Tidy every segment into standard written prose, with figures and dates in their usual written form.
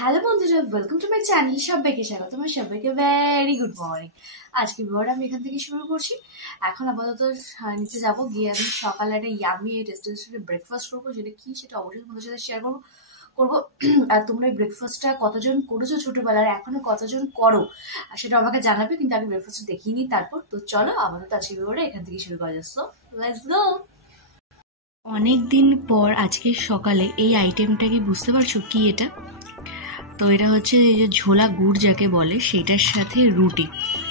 Hello বন্ধুরা, welcome to my channel. সবাইকে স্বাগত। আমার সবাইকে ভেরি গুড মর্নিং। আজকে ভিডিওটা আমি এখান থেকে শুরু করছি। এখন আপাতত নিচে যাবো, গিয়ে আমি সকালে একটা ইয়ামি রেস্টুরেন্টে ব্রেকফাস্ট করবো। যেটা কি সেটা অবশ্যই তোমাদের সাথে শেয়ার করবো। আর তোমরা এই ব্রেকফাস্টটা কতজন করেছো ছোটবেলায়, এখনো কতজন করো আর সেটা আমাকে জানাবে। কিন্তু আমি ব্রেকফাস্ট দেখিয়ে নিই তারপর। তো চলো আপাতত আজকে ভিডিওটা এখান থেকে শুরু করা যাচ্ছে। Let's go. অনেক দিন পর আজকে সকালে এই আইটেমটা কি বুঝতে পারছো কি এটা? তো এটা হচ্ছে এই যে ঝোলা গুড় যাকে বলে, সেটার সাথে রুটি।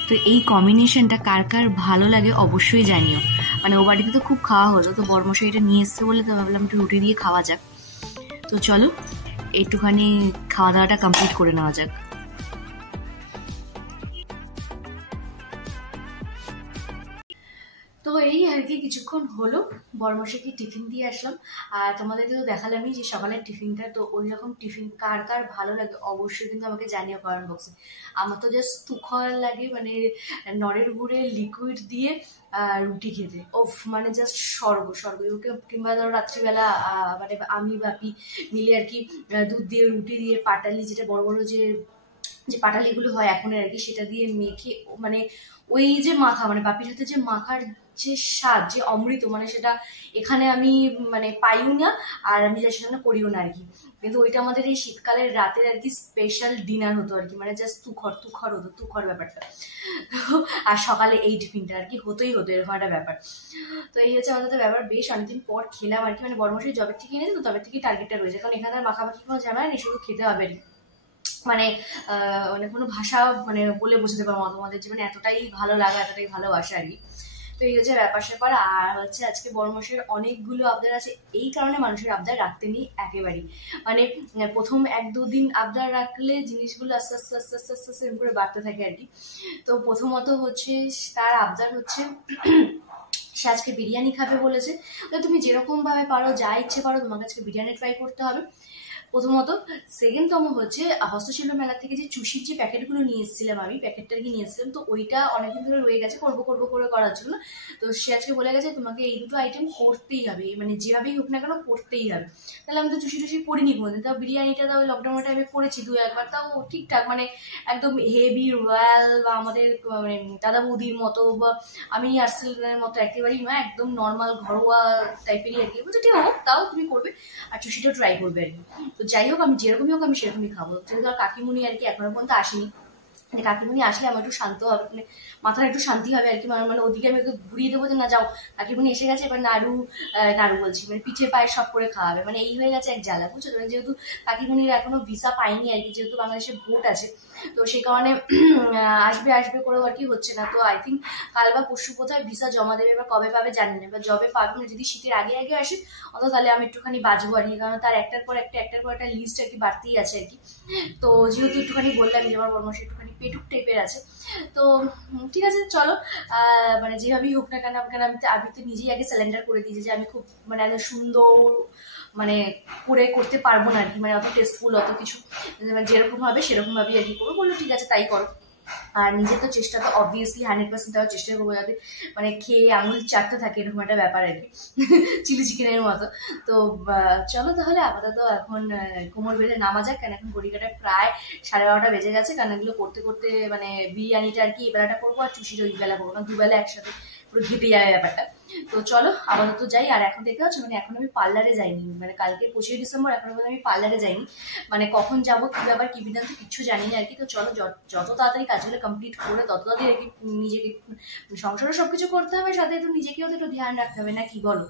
তো এই কম্বিনেশনটা কার কার ভালো লাগে অবশ্যই জানিও। মানে ও বাড়িতে তো খুব খাওয়া হতো, তো বরমশাই এটা নিয়ে এসছে বলে তো ভাবলাম একটু রুটি দিয়ে খাওয়া যাক। তো চলো একটুখানি খাওয়া দাওয়াটা কমপ্লিট করে নেওয়া যাক। তো এই আর কি কিছুক্ষণ হলো বরমশাইকে টিফিন দিয়ে আসলাম। আর তোমাদেরকে তো দেখালামই যে সকালের টিফিনটা। তো ওই রকম টিফিন কার কার ভালো লাগে অবশ্যই কিন্তু আমাকে জানিও কমেন্ট বক্সে। আমার তো জাস্ট তুখর লাগে, মানে নড়ের গুড়ে লিকুইড দিয়ে রুটি খেতে ওফ, মানে জাস্ট স্বর্গ স্বর্গ। কিংবা ধরো রাত্রিবেলা মানে আমি বাপি মিলে আর কি দুধ দিয়ে রুটি দিয়ে পাটালি, যেটা বড় বড় যে পাটালিগুলো হয় এখন আর কি, সেটা দিয়ে মেখে মানে ওই যে মাখা, মানে বাপির হাতে যে মাখার যে স্বাদ, যে অমৃত, মানে সেটা এখানে আমি মানে পাইও না। আর আমি যা সেখানে করিও না আর কি। কিন্তু ওইটা আমাদের এই শীতকালের রাতের আর কি স্পেশাল ডিনার হতো আর কি, মানে জাস্ট তুখর তুখর হতো, তুখর ব্যাপারটা। আর সকালে এই টিফিনটা আর কি হতোই হতো, এরকম একটা ব্যাপার। তো এই হচ্ছে আমাদের তো ব্যাপার। বেশ অনেকদিন পর খেলাম আর কি, মানে বড়মশাই জবের থেকে এনেছে তো তবে থেকে টার্গেটটা রয়েছে, কারণ এখানে আর মাখামাখি কোনো ঝামেলা নেই, শুধু খেতে হবে আর কি। মানে মানে কোনো ভাষা মানে বলে বোঝাতে পারবো না তোমাদের, যে মানে এতটাই ভালো লাগা, এতটাই ভালোবাসা আর কি। তো এই হচ্ছে ব্যাপার স্যাপার। আর হচ্ছে আজকে বড়মশাইয়ের অনেকগুলো আবদার আছে, এই কারণে মানুষের আবদার রাখতে নেই একেবারেই। মানে প্রথম 1-2 দিন আবদার রাখলে জিনিসগুলো আস্তে আস্তে আস্তে আস্তে আস্তে আস্তে করে বাড়তে থাকে আর কি। তো প্রথমত হচ্ছে তার আবদার হচ্ছে সে আজকে বিরিয়ানি খাবে বলেছে। তো তুমি যেরকম ভাবে পারো, যা ইচ্ছে পারো, তোমাকে আজকে বিরিয়ানি ট্রাই করতে হবে প্রথমত। সেকেন্ডতম হচ্ছে হস্তশিল্প মেলা থেকে যে চুষির যে প্যাকেটগুলো নিয়ে এসেছিলাম, আমি প্যাকেটটা কি নিয়ে এসেছিলাম, তো ওইটা অনেকদিন ধরে রয়ে গেছে করবো করবো করে করার জন্য। তো সে আজকে বলে গেছে তোমাকে এই দুটো আইটেম করতেই হবে, মানে যেভাবেই হোক না কেন করতেই হবে। তাহলে আমি তো চুষি টুষি করিনি কোনোদিন, তাও বিরিয়ানিটা তাও লকডাউনের টাইমে করেছি 2-1বার, তাও ঠিকঠাক, মানে একদম হেভি রয়্যাল বা আমাদের মানে দাদা বৌদির মতো বা আমি আর্সেলের মতো একেবারেই নয়, একদম নর্মাল ঘরোয়া টাইপেরই আর কি। বলছে ঠিক হোক, তাও তুমি করবে আর চুষিটাও ট্রাই করবে আর কি। তো যাই হোক, আমি যেরকমই হোক আমি সেরকমই খাবো। যেহেতু কাকিমুনি আর কি এখনো পর্যন্ত আসেনি, মানে কাকিমুনি আসলে আমার একটু শান্ত হবে, মানে মাথার একটু শান্তি হবে আর কি। মানে ওদিকে আমি একটু ঘুরিয়ে দেবো যে না যাও কাকিমুনি এসে গেছে, এবার নাড়ু নাড়ু বলছি মানে পিঠে পায়ে সব করে খাওয়াবে, মানে এই হয়ে গেছে এক জ্বালা, বুঝছো? যেহেতু কাকিমুনির এখনো ভিসা পাইনি আর কি, যেহেতু বাংলাদেশে ভোট আছে, তো সেই কারণে আসবে আসবে করেও আর কি হচ্ছে না। তো আই থিঙ্ক কাল বা পরশু কোথায় ভিসা জমা দেবে বা কবে পাবে জানি না, বা জবে পাবে না, যদি শীতের আগে আগে আসে অত তাহলে আমি একটুখানি বাঁচবো আর কি, কারণ তার একটার পর একটা লিস্ট আর কি বাড়তেই আছে আর কি। তো যেহেতু একটুখানি বললাম যে আমার বর্মশাই একটুখানি পেটুক টাইপের আছে, তো ঠিক আছে চলো মানে যেভাবেই হোক না কেন, আমি তো নিজেই আগে স্যালেন্ডার করে দিয়েছি যে আমি খুব মানে এত সুন্দর মানে করে করতে পারবো না আর কি, মানে অত টেস্টফুল অত কিছু, যেরকম হবে সেরকম ভাবেই আর কি করবো। বললো ঠিক আছে তাই করো। আর নিজের তো চেষ্টা তো অবভিয়াসলি 100% দেওয়ার চেষ্টা করবো, যাতে মানে খেয়ে আঙুল চাটতে থাকে এরকম একটা ব্যাপার আর কি, চিলি চিকেনের মতো। তো চলো তাহলে আপাতত এখন কোমর বেঁধে নামা যাক, কারণ এখন ঘড়িকাটা প্রায় 12:30 বেজে গেছে। কারণ এগুলো করতে করতে মানে বিরিয়ানিটা আর কি এই বেলাটা করবো আর চুষিটা ওই বেলা করবো, না দুবেলা একসাথে পুরো ঘেটে যাবে ব্যাপারটা। তো চলো আপাতত যাই। আর এখন দেখতে পাচ্ছ মানে এখন আমি পার্লারে যাইনি, মানে কালকে 25শে ডিসেম্বর, এখনো পর্যন্ত আমি পার্লারে যাইনি। মানে কখন যাবো কি ব্যাপার কি বিধান তো কিচ্ছু জানি না আর কি। তো চলো যত তাড়াতাড়ি কাজগুলো কমপ্লিট করে তত তাড়াতাড়ি আর কি নিজেকে সংসারও সবকিছু করতে হবে, সাথে একটু নিজেকেও তো একটু ধ্যান রাখতে হবে, না কি বলো?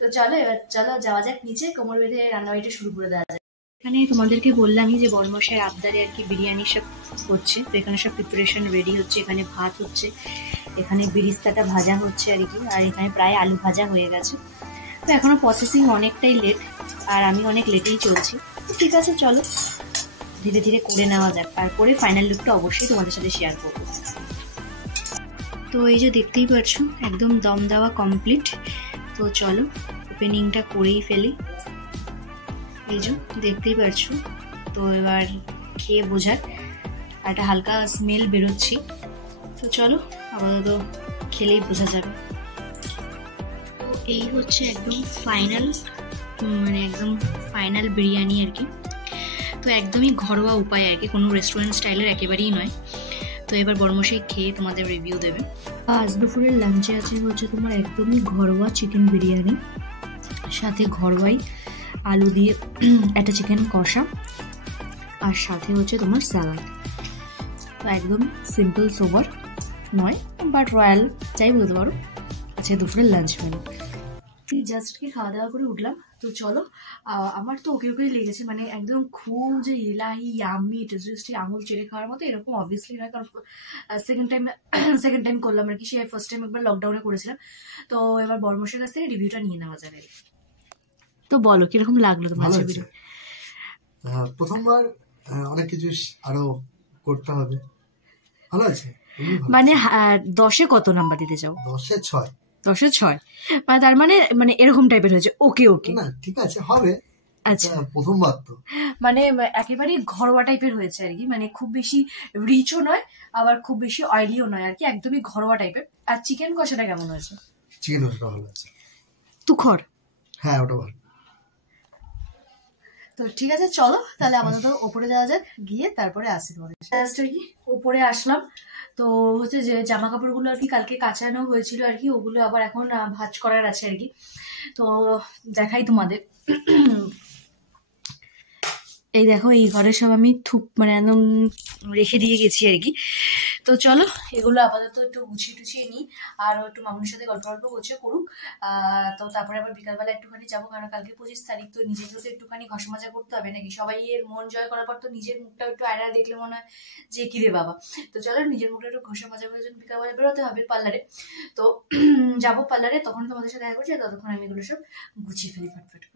তো চলো এবার চলো যাওয়া যাক নিচে, কোমর বেঁধে রান্নাবাড়িটা শুরু করে দেওয়া যায়। এখানে তোমাদেরকে বললামই যে বড়মশাইয়ের আবদারে আর কি বিরিয়ানি সব হচ্ছে, তো এখানে সব প্রিপারেশন রেডি হচ্ছে। এখানে ভাত হচ্ছে, এখানে বিরিস্তাটা ভাজা হচ্ছে আর কি, আর এখানে প্রায় আলু ভাজা হয়ে গেছে। তো এখনো প্রসেসিং অনেকটাই লেট, আর আমি অনেক লেটেই চলছি। তো ঠিক আছে চলো ধীরে ধীরে করে নেওয়া যাক, তারপরে ফাইনাল লুকটা অবশ্যই তোমাদের সাথে শেয়ার করবো। তো এই যে দেখতেই পাচ্ছ একদম দম দেওয়া কমপ্লিট। তো চলো ওপেনিংটা করেই ফেলি, এই যে দেখতেই পাচ্ছ। তো এবার খেয়ে বোঝার একটা হালকা স্মেল বেরোচ্ছি, তো চলো আপাতত খেলেই বোঝা যাবে। তো এই হচ্ছে একদম ফাইনাল, মানে একদম ফাইনাল বিরিয়ানি আর কি। তো তো একদমই ঘরোয়া উপায় আর কি, কোনো রেস্টুরেন্ট স্টাইলের একেবারেই নয়। তো এবার বড়মশাই খেয়ে তোমাদের রিভিউ দেবে। আজ দুপুরের লাঞ্চে আছে হচ্ছে তোমার একদমই ঘরোয়া চিকেন বিরিয়ানি, সাথে ঘরোয়াই আলু দিয়ে একটা চিকেন কষা, আর সাথে হচ্ছে তোমার স্যালাড। তো একদম সিম্পল সোবার নয়, বাট রয়্যাল যাই বলতে পারো। আচ্ছা, দুপুরের লাঞ্চ মেনু। জাস্ট কি খাওয়া দাওয়া করে উঠলাম। তো চলো, আমার তো ওকে ওকেই লেগেছে, মানে একদম খুব যে ইলাহি ইয়াম্মি টেস্টি আঙুল চেড়ে খাওয়ার মতো এরকম অবভিয়াসলি নয়, কারণ সেকেন্ড টাইম করলাম আর কি। সে ফার্স্ট টাইম একবার লকডাউনে করেছিলাম। তো এবার বড়মশাইয়ের কাছ থেকে রিভিউটা নিয়ে নেওয়া যাবে। তো বলো কিরকম লাগলো তোমার ভিডিও? প্রথমবার অনেক কিছু আরো করতে হবে। ভালো আছে। মানে 10-এ কত নাম্বার দিতে চাও? 10-এ 6। 10-এ 6, মানে তার মানে এরকম টাইপের হয়েছে। ওকে ওকে, না ঠিক আছে, হবে। আচ্ছা, প্রথমবার তো মানে একেবারে ঘরোয়া টাইপের হয়েছে আর কি, মানে খুব বেশি রিচও নয় আবার খুব বেশি অয়েলিও নয় আর কি, একদমই ঘরোয়া টাইপের। আর চিকেন কষাটা কেমন হয়েছে? চিকেন কষাটা ভালো আছে। তুখর? হ্যাঁ, ওটা ভালো। তো ঠিক আছে, চলো তাহলে আমাদের তো ওপরে যাওয়া যাক, গিয়ে তারপরে আসি তোমাদের জাস্ট আর কি। ওপরে আসলাম। তো হচ্ছে যে জামা কাপড়গুলো আর কি কালকে কাচানো হয়েছিল আর কি, ওগুলো আবার এখন ভাঁজ করার আছে আর কি। তো দেখাই তোমাদের। এই দেখো, এই ঘরে সব আমি মানে একদম রেখে দিয়ে গেছি আর কি। তো চলো এগুলো আপাতত একটু গুছিয়ে টুছিয়ে নিই, আর একটু মামুনির সাথে গল্প গুছিয়ে করুক। তো তারপরে আবার বিকালবেলা একটুখানি যাবো, কারণ কালকে 25 তারিখ। তো নিজেকেও তো একটুখানি ঘষা মাজা করতে হবে নাকি? সবাই এর মন জয় করার পর তো নিজের মুখটা একটু আয়না দেখলে মনে হয় যে কি রে বাবা। তো চলো নিজের মুখটা একটু ঘষা মাজা করার জন্য বিকালবেলা বেরোতে হবে পার্লারে। তো যাবো পার্লারে, তখন তোমাদের সাথে দেখা করছি। ততক্ষণ আমি এগুলো সব গুছিয়ে ফেলি ফটফট করে।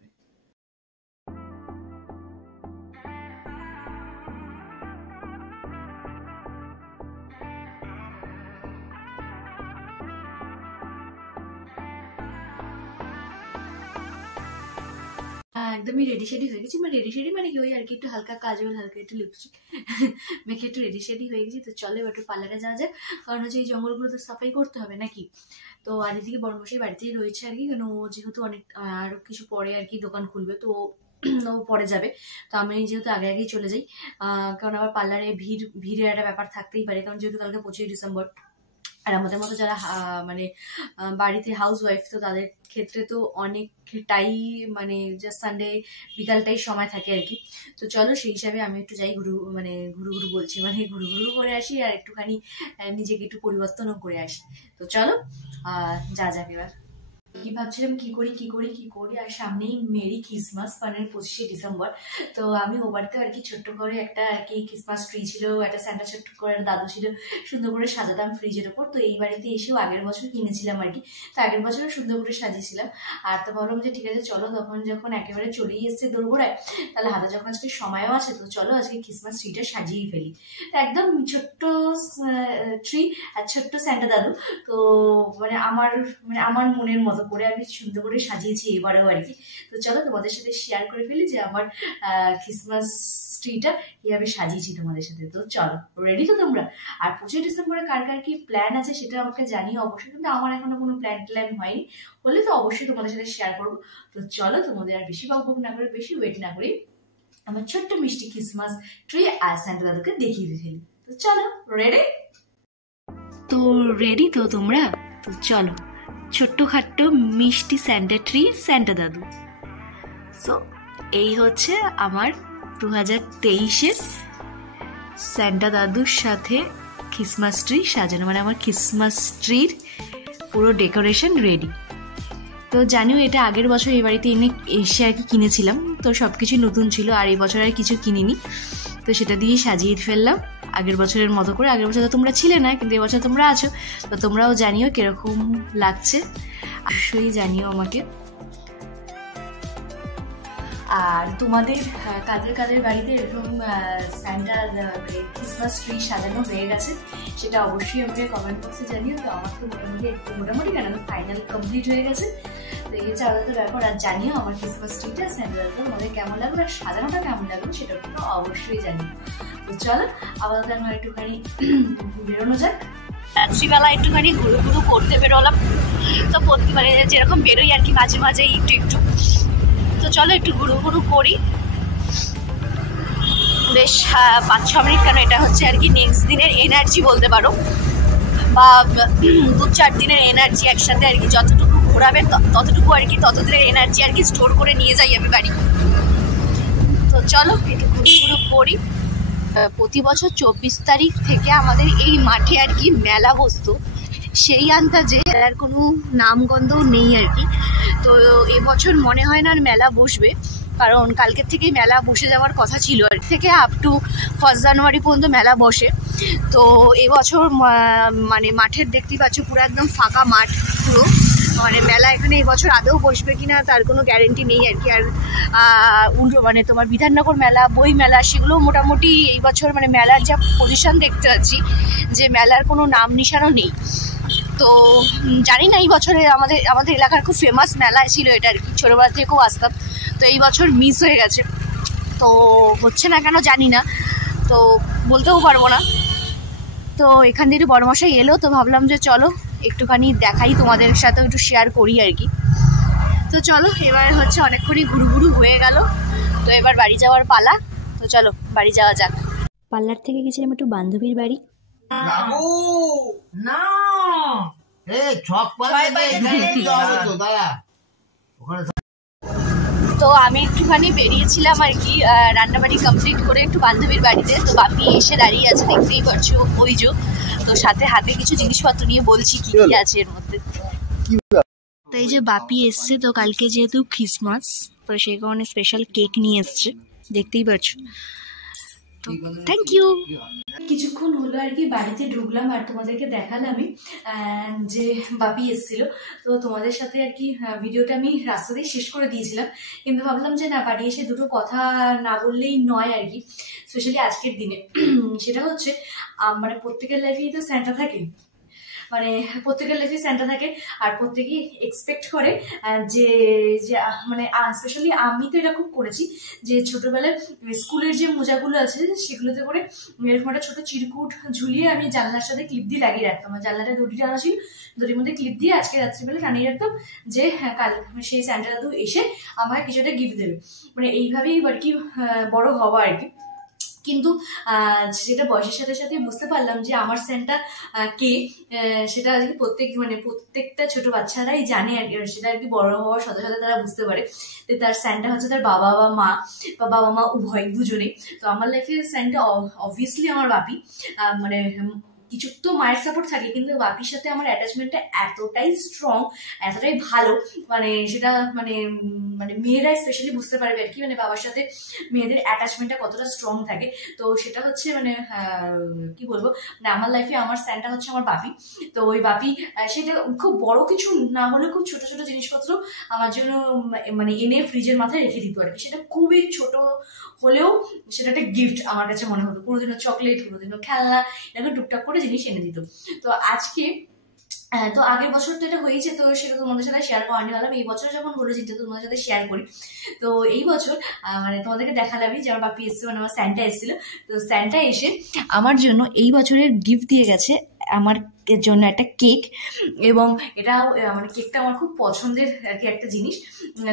একদমই রেডি শেডি হয়ে গেছি, মানে রেডি শেডি মানে কি, ওই আর কি একটু হালকা কাজল, হালকা একটু লিপস্টিক মেখে একটু রেডি শেডি হয়ে গেছি। তো চলো একটু পার্লারে যাওয়া যায়, কারণ হচ্ছে এই জঙ্গলগুলো তো সাফাই করতে হবে নাকি। তো আর এদিকে বড়মশাই বাড়িতেই রয়েছে আর কি, কারণ ও যেহেতু অনেক আরো কিছু পরে আর কি দোকান খুলবে, তো ও পরে যাবে। তো আমি যেহেতু আগে আগেই চলে যাই, কারণ আবার পার্লারে ভিড়ের একটা ব্যাপার থাকতেই পারে, কারণ যেহেতু কালকে 25 ডিসেম্বর। আর আমাদের মতো যারা মানে বাড়িতে হাউস ওয়াইফ, তো তাদের ক্ষেত্রে তো অনেকটাই মানে জাস্ট সানডে বিকালটাই সময় থাকে আর কি। তো চলো সেই হিসাবে আমি একটু যাই, ঘুরু বলছি, মানে ঘুরু করে আসি, আর একটুখানি নিজেকে একটু পরিবর্তনও করে আসি। তো চলো যা যাক। এবার কি ভাবছিলাম কি করি, আর সামনেই মেরি ক্রিসমাস, মানে 25শে ডিসেম্বর। তো আমি ও বাড়িতে আর কি ছোট্ট করে একটা আর কি ক্রিসমাস ট্রি ছিল, একটা স্যান্টা ছোট্ট করে একটা দাদু ছিল, সুন্দর করে সাজাতাম ফ্রিজের ওপর। তো এই বাড়িতে এসেও আগের বছর কিনেছিলাম আর কি, তো আগের বছরও সুন্দর করে সাজিয়েছিলাম। আর তো ভাবলাম যে ঠিক আছে চলো, তখন যখন একেবারে চলেই এসছে দোরগোড়ায়, তাহলে হাতে যখন আজকে সময়ও আছে, তো চলো আজকে ক্রিসমাস ট্রিটা সাজিয়েই ফেলি। তো একদম ছোট্ট ট্রি আর ছোট্ট স্যান্টা দাদু। তো মানে আমার মনের মতো করে আমি সুন্দর করে সাজিয়েছি এবারেও আর কি। তো চলো তোমাদের সাথে শেয়ার করে ফেলি যে আমার ক্রিসমাস ট্রিটা কিভাবে সাজিয়েছি তোমাদের সাথে। তো চলো, রেডি তো তোমরা? আর 25 ডিসেম্বরে কার কার কি প্ল্যান আছে সেটা আমাকে জানিয়ে অবশ্যই, কিন্তু আমার এখনো কোনো প্ল্যান হয়নি, হলে তো অবশ্যই তোমাদের সাথে শেয়ার করবো। তো চলো তোমাদের আর বেশি বকবক না করে, বেশি ওয়েট না করি, আমার ছোট্ট মিষ্টি ক্রিসমাস ট্রি আর স্যান্টা দাদুকে দেখিয়ে ফেলি। তো চলো, রেডি তো? রেডি তো তোমরা? তো চলো, ছোট্ট খাট্ট মিষ্টি স্যান্টা ট্রি, স্যান্টা দাদু। সো এই হচ্ছে আমার 2023-এর স্যান্টা দাদুর সাথে ক্রিসমাস ট্রি সাজানো, মানে আমার ক্রিসমাস ট্রির পুরো ডেকোরেশন রেডি। তো জানিও এটা আগের বছর এই বাড়িতে এসে আর কি কিনেছিলাম, তো সব কিছু নতুন ছিল, আর এই বছর আর কিছু কিনিনি, তো সেটা দিয়ে সাজিয়ে ফেললাম আগের বছরের মতো করে। আগের বছর তো তোমরা ছিলে না, কিন্তু এবছর তোমরা আছো, তো তোমরাও জানিও কিরকম লাগছে, অবশ্যই জানিও আমাকে। আর তোমাদের কাদের বাড়িতে এরকম স্যান্টা ক্রিসমাস ট্রি সাজানো হয়ে গেছে সেটা অবশ্যই আমাকে কমেন্ট বক্সে জানিও। তো আমার তো মোটামুটি কেন ফাইনাল কমপ্লিট হয়ে গেছে। তো এই হচ্ছে আলাদা ব্যাপার। আর জানিও আমার ক্রিসমাস ট্রিটা স্যান্টা তোমাদের কেমন লাগলো, আর সাজানোটা কেমন লাগলো সেটা তো অবশ্যই জানিও। তো চলো আপাতত আমার একটুখানি বেরোনো যাক। রাত্রিবেলা একটুখানি ঘুরু করতে বেরোলাম, তো প্রতিবারে যেরকম বেরোই আর কি মাঝে মাঝে একটু। তো চলো একটু ঘুরু করি। বেশ 5-6 মিনিট কেন, এটা হচ্ছে আর কি নেক্সট দিনের এনার্জি বলতে পারো, বা 2-4 দিনের এনার্জি একসাথে আর কি, যতটুকু ঘোরাবে ততটুকু আর কি, ততদিনের এনার্জি আর কি স্টোর করে নিয়ে যাই আমি বাড়ি। তো চলো একটু ঘুরু করি। প্রতি বছর 24 তারিখ থেকে আমাদের এই মাঠে আর কি মেলা বসতো, সেই আন্দাজে মেলার কোনো নামগন্ধও নেই আর কি। তো এবছর মনে হয় না আর মেলা বসবে, কারণ কালকের থেকেই মেলা বসে যাওয়ার কথা ছিল, আর থেকে আপ টু 1 জানুয়ারি পর্যন্ত মেলা বসে। তো এবছর মানে মাঠের দেখতেই পাচ্ছ পুরো একদম ফাঁকা মাঠ পুরো, মানে মেলা এখানে এবছর আদৌ বসবে কিনা তার কোনো গ্যারেন্টি নেই আর কি। আর মানে তোমার বিধাননগর মেলা, বই মেলা, সেগুলো মোটামুটি এই বছর মানে মেলার যা পজিশন দেখতে পাচ্ছি যে মেলার কোনো নাম নিশানও নেই। তো জানি না, এই বছরে আমাদের এলাকার খুব ফেমাস মেলা ছিল এটা আর কি, ছোটোবেলা থেকে খুব আসতাম, তো এই বছর মিস হয়ে গেছে। তো হচ্ছে না কেন জানি না, তো বলতেও পারবো না। তো এখান থেকে বড়মশাই এলো, তো ভাবলাম যে চলো একটুখানি দেখাই, তোমাদের সাথেও একটু শেয়ার করি আর কি। তো চলো, এবার হচ্ছে অনেকক্ষণই ঘুরু হয়ে গেল, তো এবার বাড়ি যাওয়ার পালা। তো চলো বাড়ি যাওয়া যাক। পার্লার থেকে গেছিলাম একটু বান্ধবীর বাড়ি। তো আমি একটুখানি বেরিয়েছিলাম আর কি রান্নাবাড়ি কমপ্লিট করে একটু বান্ধবীর বাড়িতে। তো বাপি এসে দাঁড়িয়ে আছে, দেখতেই পাচ্ছো ওই যে। তো সাথে হাতে কিছু জিনিসপত্র নিয়ে বলছি কি কি আছে এর মধ্যে। তো এই যে বাপি এসছে, তো কালকে যেহেতু ক্রিসমাস, তো সেই কারণে স্পেশাল কেক নিয়ে এসছে, দেখতেই পাচ্ছো। তো থ্যাংক ইউ। কিছুক্ষণ হলো আর কি বাড়িতে ঢুকলাম, আর তোমাদেরকে দেখালামই যে বাপি এসেছিল। তো তোমাদের সাথে আর কি ভিডিওটা আমি রাস্তাতেই শেষ করে দিয়েছিলাম, কিন্তু ভাবলাম যে না, বাড়ি এসে দুটো কথা না বললেই নয় আর কি, স্পেশালি আজকের দিনে। সেটা হচ্ছে মানে প্রত্যেকের লাইফেই তো স্যান্টা থাকে, মানে প্রত্যেকের লাইফে স্যান্টা থাকে, আর প্রত্যেকেই এক্সপেক্ট করে যে মানে স্পেশালি আমি তো এরকম করেছি যে ছোটবেলায় স্কুলের যে মোজাগুলো আছে সেগুলোতে করে এরকম একটা ছোট চিরকুট ঝুলিয়ে আমি জানলার সাথে ক্লিপ দিয়ে লাগিয়ে রাখতাম। আর জানলাটা দড়ি টানা ছিল, দড়ির মধ্যে ক্লিপ দিয়ে আজকে রাত্রিবেলা টানিয়ে রাখতাম যে কাল সেই স্যান্টা দাদু এসে আমায় কিছু একটা গিফট দেবে, মানে এইভাবেই আর কি বড় হওয়া আর কি। কিন্তু যেটা বয়সের সাথে সাথে বুঝতে পারলাম যে আমার স্যান্টা কে, সেটা আর কি প্রত্যেকটা ছোট বাচ্চারাই জানে আর কি, সেটা আর কি বড় হওয়ার সাথে সাথে তারা বুঝতে পারে যে তার স্যান্টা হচ্ছে তার বাবা বা বাবা মা উভয়, দুজনেই। তো আমার লাইফে স্যান্টা অবভিয়াসলি আমার বাপি, মানে কিছু তো মায়ের সাপোর্ট থাকে, কিন্তু বাপির সাথে আমার অ্যাটাচমেন্টটা এতটাই স্ট্রং, এতটাই ভালো, মানে সেটা মানে মানে মেয়েরাই স্পেশালি বুঝতে পারবে আর কি, মানে বাবার সাথে মেয়েদের অ্যাটাচমেন্টটা কতটা স্ট্রং থাকে। তো সেটা হচ্ছে মানে কি বলবো, মানে আমার লাইফে আমার স্যান্টা হচ্ছে আমার বাপি। তো ওই বাপি সেটা খুব বড় কিছু না হলে খুব ছোট ছোট জিনিসপত্র আমার জন্য মানে এনে ফ্রিজের মাথায় রেখে দিত আর কি। সেটা খুবই ছোট হলেও সেটা একটা গিফট আমার কাছে মনে হতো, কোনোদিনও চকলেট, কোনোদিনও খেলনা, এরকম টুকটাক করে জিনিস এনে দিত। তো আজকে তো আগের বছর তো এটা হয়েছে, তো সেটা তোমাদের সাথে শেয়ার করানি হলাম। এই বছর যখন হলো যেটা তোমাদের সাথে শেয়ার করি। তো এই বছর মানে তোমাদেরকে দেখালামই যে আমার বাপি এসেছে, মানে আমার স্যান্টা এসেছিল। তো স্যান্টা এসে আমার জন্য এই বছরের গিফট দিয়ে গেছে আমার জন্য একটা কেক, এবং এটাও মানে কেকটা আমার খুব পছন্দের আর কি একটা জিনিস।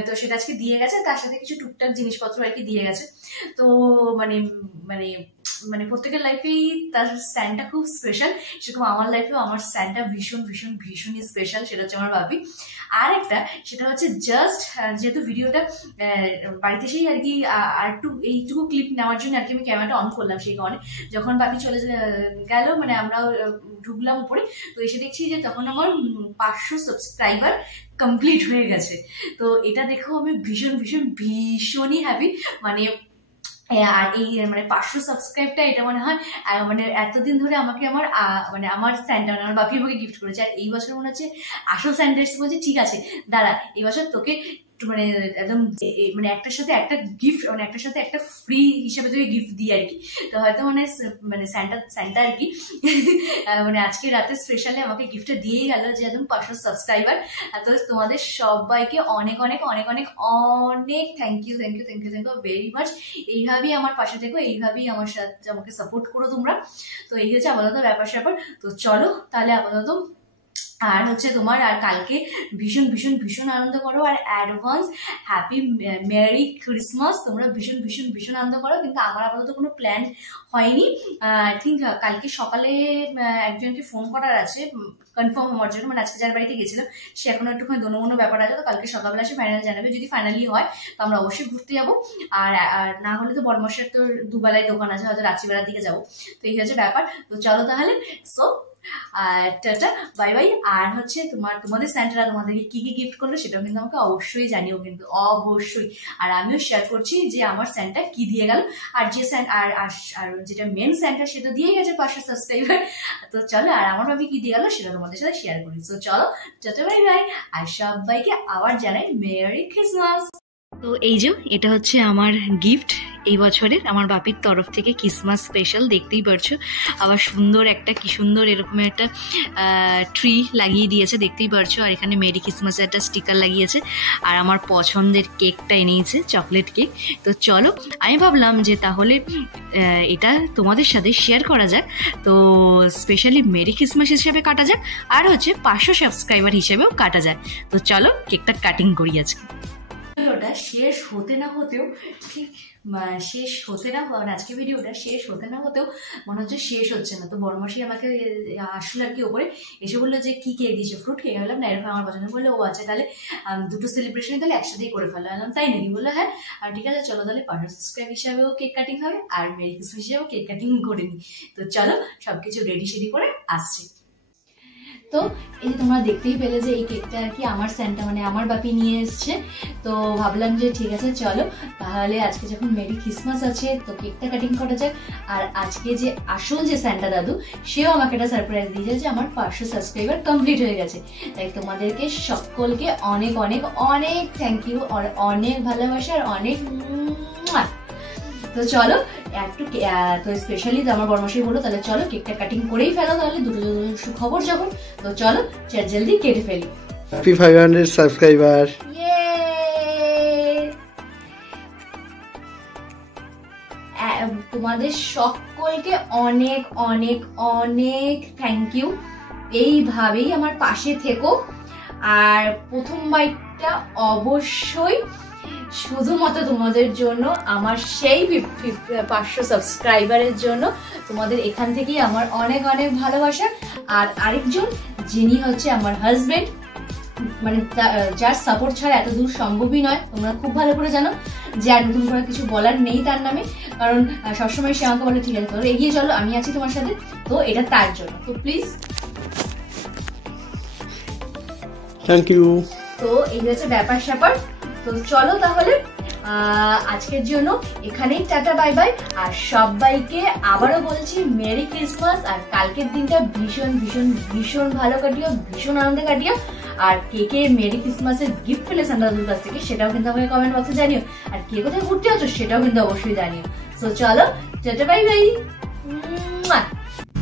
তো সেটা আজকে দিয়ে গেছে, তার সাথে কিছু টুকটাক জিনিসপত্র আর কি দিয়ে গেছে। তো মানে মানে মানে প্রত্যেকের লাইফেই তার স্যান্টা খুব স্পেশাল, সেরকম আমার লাইফেও আমার স্যান্টা ভীষণ ভীষণ ভীষণই স্পেশাল, সেটা হচ্ছে আমার বাপি। আর একটা সেটা হচ্ছে জাস্ট যেহেতু ভিডিওটা বাড়িতে এসেই আর কি আর একটু এইটুকু ক্লিপ নেওয়ার জন্য আর কি আমি ক্যামেরাটা অন করলাম, সেই কারণে যখন বাপি চলে গেল মানে আমরাও ঢুকলাম উপরে, তো এসে দেখছি যে তখন আমার 500 সাবস্ক্রাইবার কমপ্লিট হয়ে গেছে। তো এটা দেখেও আমি ভীষণ ভীষণ ভীষণই হ্যাপি, মানে আর এই মানে 500 সাবস্ক্রাইবটা এটা মনে হয় মানে এতদিন ধরে আমাকে আমার মানে আমার স্যান্টা আমার বাপি আমাকে গিফট করেছে। আর এই বছর মনে হচ্ছে আসল স্যান্টা এসে বলছে ঠিক আছে দাঁড়া, এই বছর তোকে মানে একদম মানে একটার সাথে একটা গিফট, মানে একটার সাথে একটা ফ্রি হিসেবে তোকে গিফট দিই আর কি। তো হয়তো মানে স্যান্টা আর কি মানে আজকে রাতে স্পেশালি আমাকে গিফটটা দিয়েই গেল যে একদম 500 সাবস্ক্রাইবার। তো তোমাদের সবাইকে অনেক অনেক অনেক অনেক অনেক থ্যাংক ইউ ভেরি মাচ। এইভাবেই আমার পাশে থেকো, এইভাবেই আমার সাথে আমাকে সাপোর্ট করো তোমরা। তো এই হচ্ছে আপাতত ব্যাপার স্যাপার। তো চলো তাহলে আপাতত আর হচ্ছে তোমার আর কালকে ভীষণ ভীষণ ভীষণ আনন্দ করো, আর অ্যাডভান্স হ্যাপি মেরি ক্রিসমাস। তোমরা ভীষণ ভীষণ ভীষণ আনন্দ করো, কিন্তু আমার আপাতত কোনো প্ল্যান হয়নি। আই থিঙ্ক কালকে সকালে একজনকে ফোন করার আছে কনফার্ম হওয়ার জন্য, মানে আজকে যার বাড়িতে গেছিলাম সে এখনো একটুখানি দোনো ব্যাপার আছে, তো কালকে সকালবেলা সে ফাইনাল জানাবে। যদি ফাইনালি হয় তো আমরা অবশ্যই ঘুরতে যাবো, আর না হলে তো বড়মশের তো দুবেলায় দোকান আছে, হয়তো রাত্রিবেলার দিকে যাবো। তো এই হচ্ছে ব্যাপার। তো চলো তাহলে, সো টাটা বাই বাই। আর হচ্ছে তোমাদের স্যান্টারা তোমাদেরকে কি কি গিফট করলো সেটাও কিন্তু আমাকে অবশ্যই জানিও, কিন্তু অবশ্যই। আর আমিও শেয়ার করছি যে আমার স্যান্টা কি দিয়ে গেল। আর যে আর যেটা মেন স্যান্টা সেটা দিয়ে গেছে 500 সাবস্ক্রাইবার। তো চলো, আর আমার ভাবি কি দিয়ে গেল সেটা তোমাদের সাথে শেয়ার করি। তো চলো টাটা বাই বাই, আর সবাইকে আবার জানাই মেরি ক্রিসমাস। তো এই যে এটা হচ্ছে আমার গিফট এই বছরের, আমার বাপির তরফ থেকে ক্রিসমাস স্পেশাল। দেখতেই পারছো আবার সুন্দর একটা কি সুন্দর এরকম একটা ট্রি লাগিয়ে দিয়েছে, দেখতেই পারছো। আর এখানে মেরি ক্রিসমাসের একটা স্টিকার লাগিয়েছে, আর আমার পছন্দের কেকটা এনেছে, চকলেট কেক। তো চলো, আমি ভাবলাম যে তাহলে এটা তোমাদের সাথে শেয়ার করা যাক। তো স্পেশালি মেরি ক্রিসমাস হিসেবে কাটা যাক, আর হচ্ছে 500 সাবস্ক্রাইবার হিসেবেও কাটা যায়। তো চলো কেকটা কাটিং করি আজকে। ভিডিওটা শেষ হতে না হতেও ঠিক শেষ হতে না আজকে ভিডিওটা শেষ হতে না হতেও মনে হচ্ছে শেষ হচ্ছে না। তো বড়মাসি আমাকে আসলে আর কি ওপরে এসে বললো যে কি কেক দিয়েছে, ফ্রুট কেক। বললাম না, এরকম আমার পছন্দ। বললো ও আচ্ছা, তাহলে দুটো সেলিব্রেশনই তাহলে একসাথেই করে ফেলো। বললাম তাই নাকি? বললো হ্যাঁ। আর ঠিক আছে চলো, তাহলে 500 সাবস্ক্রাইব হিসাবেও কেক কাটিং হবে, আর মেরি ক্রিসমাস হিসাবেও কেক কাটিং করে নিই। তো চলো সবকিছু রেডি সেডি করে আসছি। তো এই যে তোমরা দেখতেই পেলে যে এই কেকটা আর কি আমার স্যান্টা মানে আমার বাপি নিয়ে এসছে। তো ভাবলাম যে ঠিক আছে চলো তাহলে আজকে যখন মেরি ক্রিসমাস আছে তো কেকটা কাটিং করা যাক। আর আজকে যে আসল যে স্যান্টা দাদু সেও আমাকে একটা সারপ্রাইজ দিয়েছে যে আমার 500 সাবস্ক্রাইবার কমপ্লিট হয়ে গেছে। তাই তোমাদেরকে সকলকে অনেক অনেক অনেক থ্যাংক ইউ, আর অনেক ভালোবাসা, আর অনেক। তো চলো একটু, তো স্পেশালি আমার বড়মশাই বললো তাহলে চলো কেকটা কাটিং করেই ফেলো, তাহলে দুটো সুখবর যখন। তো চলো জলদি কেটে ফেলি। Happy 500 subscriber. তোমাদের সকলকে অনেক অনেক অনেক থ্যাংক ইউ, এইভাবেই আমার পাশে থেকো। আর প্রথম বাইকটা অবশ্যই শুধুমাত্র তোমাদের জন্য, আমার সেই 500 সাবস্ক্রাইবারের জন্য। তোমাদের এখান থেকেই আমার অনেক অনেক ভালোবাসা। আর আরেকজন যিনি হচ্ছে আমার হাজবেন্ড, মানে যার সাপোর্ট ছাড়া এত দূর সম্ভবই নয়, তোমরা খুব ভালো করে জানো। যে আর নতুন করে কিছু বলার নেই তার নামে, কারণ সবসময় সে আমাকে বলে ঠিক আছে তোমরা এগিয়ে চলো, আমি আছি তোমার সাথে। তো এটা তার জন্য, তো প্লিজ থ্যাংক ইউ। তো এই হচ্ছে ব্যাপার স্যাপার। তো চলো তাহলে আজকের জন্য এখানেই টাটা বাই বাই। আর সবাইকে আবারও বলছি মেরি ক্রিসমাস। আর কালকের দিনটা ভীষণ ভীষণ ভীষণ ভালো কাটিও, ভীষণ আনন্দে কাটিও। আর কে কে মেরি ক্রিসমাসের গিফট পেলে সান্টা দাদুর কাছ থেকে সেটাও কিন্তু আমাকে কমেন্ট বক্সে জানিও। আর কে কোথায় ঘুরতে আছো সেটাও কিন্তু অবশ্যই জানিও। তো চলো টাটা বাই বাই।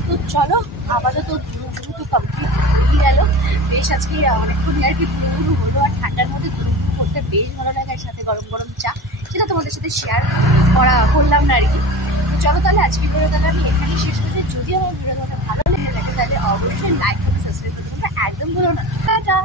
তো চলো আপাতত তো কমপ্লিট হয়ে গেল। বেশ আজকে অনেকক্ষণ আর কি ঘুরু হলো, আর ঠান্ডার মধ্যে ঘুরু করতে বেশ ভালো লাগে, আর সাথে গরম গরম চা, সেটা তোমাদের সাথে শেয়ার করলাম না আর কি। তো চলো তাহলে আজকের ভিডিওটা আমি এখানেই শেষ করছি। যদি আমার ভিডিওটা ভালো লেগে থাকে তাহলে অবশ্যই লাইক করতে, সাবস্ক্রাইব করতে তোমরা একদম ভুলো না। টাটা।